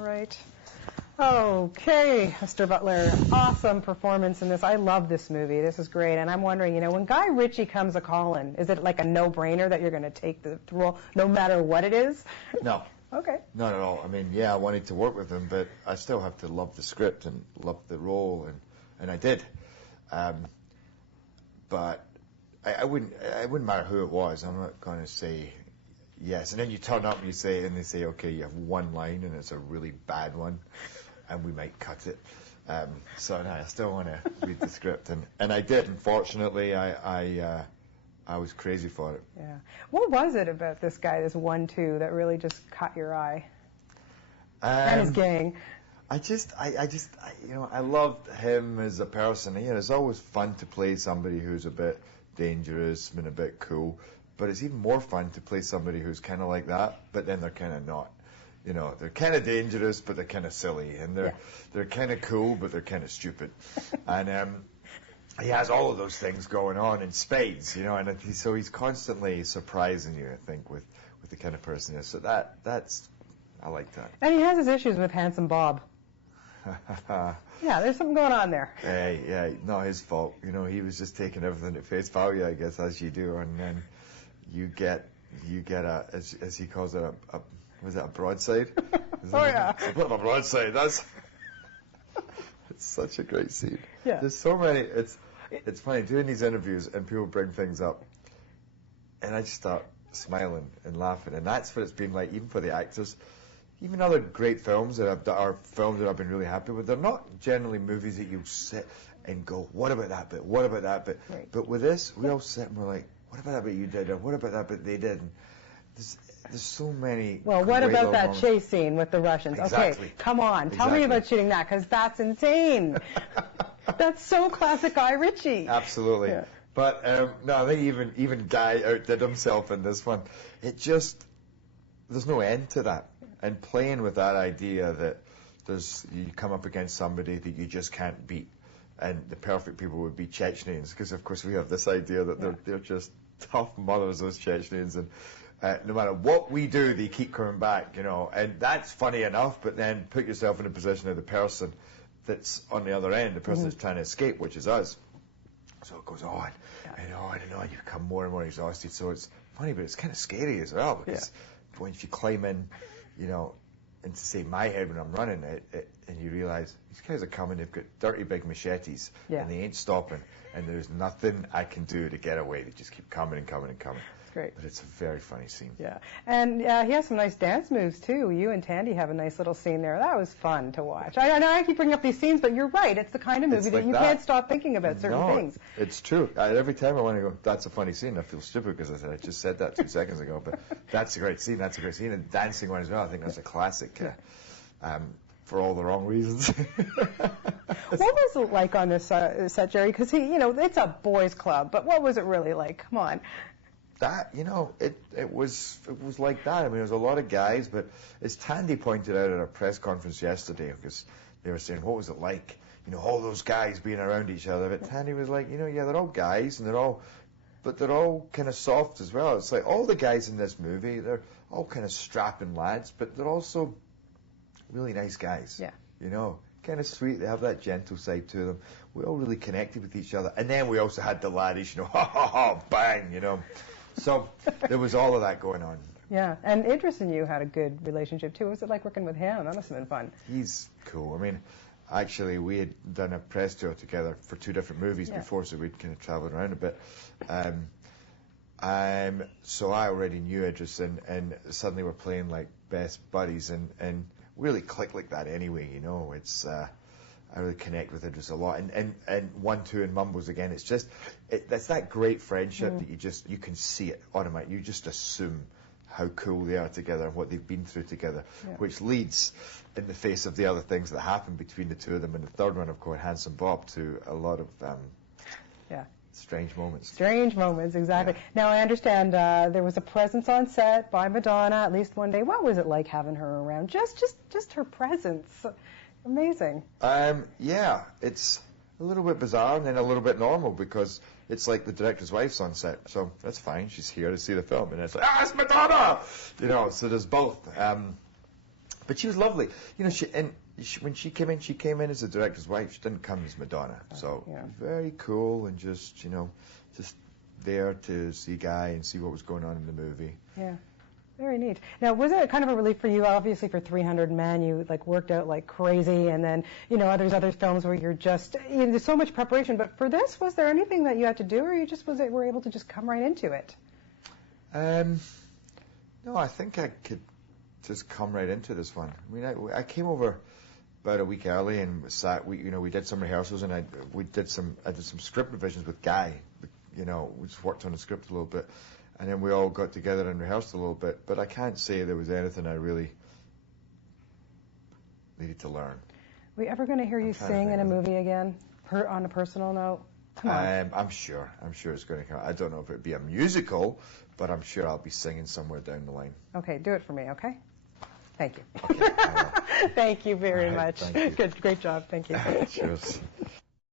All right. Okay, Mr. Butler, awesome performance in this. I love this movie. This is great. And I'm wondering, you know, when Guy Ritchie comes a-calling, is it like a no-brainer that you're going to take the role no matter what it is? No. Okay. Not at all. I mean, yeah, I wanted to work with him, but I still have to love the script and love the role, and I did. But I wouldn't matter who it was. I'm not going to say yes. And then you turn up and you say, and they say, okay, you have one line and it's a really bad one, and we might cut it. So no, I still want to read the script, and I did. Unfortunately, I was crazy for it. Yeah. What was it about this guy, this 1-2, that really just caught your eye? And his gang. I just, you know, I loved him as a person. You know, it's always fun to play somebody who's a bit dangerous and a bit cool, but it's even more fun to play somebody who's kind of like that, but then they're kind of not. You know, they're kind of dangerous, but they're kind of silly, and they're kind of cool, but they're kind of stupid. And he has all of those things going on in spades, you know, and so he's constantly surprising you, I think, with the kind of person he is. So that's, I like that. And he has his issues with Handsome Bob. Yeah, there's something going on there. Yeah, not his fault. You know, he was just taking everything at face value, I guess, as you do, and then you get a, as he calls it, was it a broadside? Oh, yeah. It's a bit of a broadside. It's such a great scene. Yeah. There's so many. It's funny doing these interviews and people bring things up, and I just start smiling and laughing, and that's what it's been like, even for the actors. Even other great films that are films that I've been really happy with, they're not generally movies that you sit and go, what about that bit? What about that bit? Right. But with this, we all sit and we're like, what about that bit you did? Or what about that bit they did? And there's so many. Well, what about that chase scene with the Russians? Exactly. Okay, come on, tell me about shooting that, because that's insane. That's so classic Guy Ritchie. Absolutely. Yeah. But no, I think even Guy outdid himself in this one. There's no end to that. And playing with that idea that you come up against somebody that you just can't beat, and the perfect people would be Chechens, because of course we have this idea that they're just tough mothers, those Chechens, and no matter what we do, they keep coming back, you know, and that's funny enough, but then put yourself in the position of the person that's on the other end, the person that's trying to escape, which is us. So it goes on and on and on, you become more and more exhausted, so it's funny, but it's kind of scary as well, because once you climb in, you know, into, say, my head when I'm running it, and you realize these guys are coming, they've got dirty big machetes, and they ain't stopping, and there's nothing I can do to get away. They just keep coming and coming and coming. It's great. But it's a very funny scene. Yeah, and he has some nice dance moves, too. You and Tandy have a nice little scene there. That was fun to watch. I know I keep bringing up these scenes, but you're right. It's the kind of movie that you can't stop thinking about certain things. It's true. Every time I want to go, that's a funny scene, I feel stupid because I just said that 2 seconds ago, but that's a great scene. That's a great scene. And dancing one as well. I think that's a classic for all the wrong reasons. What was it like on this set, Gerry? Because it's a boys' club, but what was it really like? Come on. That, you know, it was like that. I mean, there was a lot of guys, but as Tandy pointed out at our press conference yesterday, because they were saying, what was it like, you know, all those guys being around each other, but Tandy was like, you know, yeah, they're all guys, and they're all kind of soft as well. It's like all the guys in this movie, they're all kind of strapping lads, but they're also really nice guys. Yeah. You know, kind of sweet. They have that gentle side to them. We all really connected with each other. And then we also had the laddies, you know, ha ha ha, bang, you know. So there was all of that going on. Yeah, and Idris and you had a good relationship too. What was it like working with him? That must have been fun. He's cool. I mean, actually, we had done a press tour together for 2 different movies before, so we'd kind of traveled around a bit. So I already knew Idris, and suddenly we're playing like best buddies, and really clicked like that anyway, you know. It's I really connect with Idris a lot, and 1-2 and Mumbles again. It's just that's that great friendship that you can see it automatically. You just assume how cool they are together and what they've been through together, which leads, in the face of the other things that happen between the two of them, and the third one, of course, Handsome Bob, to a lot of strange moments. Strange moments, exactly. Yeah. Now, I understand there was a presence on set by Madonna at least one day. What was it like having her around? Just her presence. Amazing. Yeah, it's a little bit bizarre and then a little bit normal, because it's like the director's wife's on set, so that's fine. She's here to see the film, and it's like, it's Madonna! You know, so there's both. But she was lovely. You know, when she came in as the director's wife. She didn't come as Madonna. So very cool and just there to see Guy and see what was going on in the movie. Yeah. Very neat. Now, was it kind of a relief for you? Obviously, for 300 Men, you worked out like crazy, and then there's other films where you're just there's so much preparation. But for this, was there anything that you had to do, or you just were able to just come right into it? No, I think I could just come right into this one. I mean, I came over about a week early and we did some rehearsals, and I did some script revisions with Guy. We just worked on the script a little bit. And then we all got together and rehearsed a little bit, but I can't say there was anything I really needed to learn. Are we ever going to hear you sing in a movie again, on a personal note? Come on. I'm sure it's going to come. I don't know if it would be a musical, but I'm sure I'll be singing somewhere down the line. Okay, do it for me, okay? Thank you. Okay, Thank you very much. Thank you. Good, great job. Thank you. Cheers.